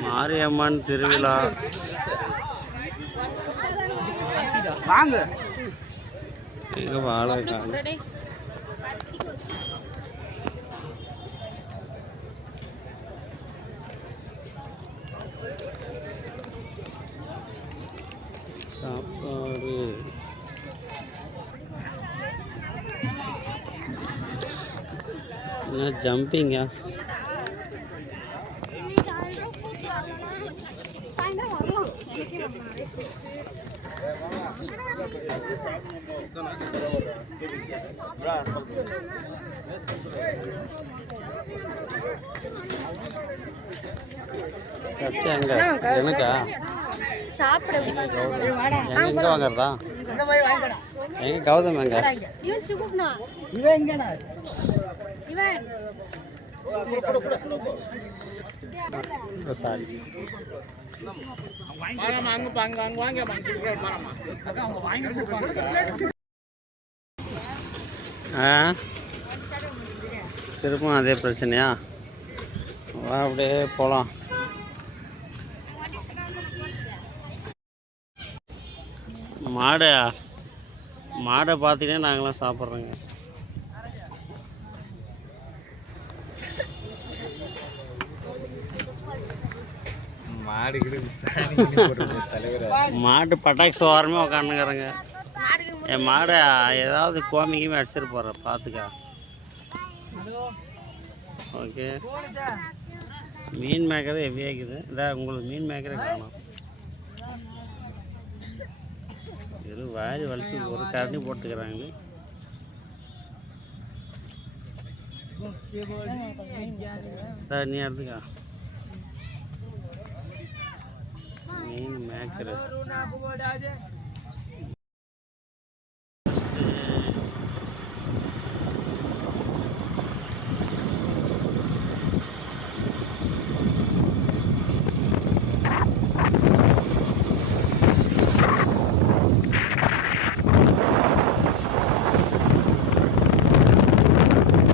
மாரியம்மன் திருவிழா. வாங்க. எங்க வாழை சாப்பாடு. என்ன ஜம்பிங்கா கத்தி எங்க எனக்கா சாப்பிட எங்க எங்க? வாங்குறதா கௌதம் எங்க இவன் இவன். திருப்பும் அதே பிரச்சனையா? வா அப்படியே போகலாம் மாடை மாடை பார்த்துக்கிட்டே நாங்களாம் சாப்பிட்றோங்க. மாடு பட்டாக்ஸ் ஓரமே உக்காந்துக்கிறேங்க என் மாடை ஏதாவது கோமிக்குமே அடிச்சிட்டு போகிறேன் பார்த்துக்க ஓகே. மீன் மேக்கர் ஹெவியாக இருக்குது. இதான் உங்களுக்கு மீன் மேக்கரே காணும். இது வாரி வலிச்சு ஒரு கரண்டி போட்டுக்கிறாங்க. இதான் நீ எடுத்துக்கா மீன் மேக்கரு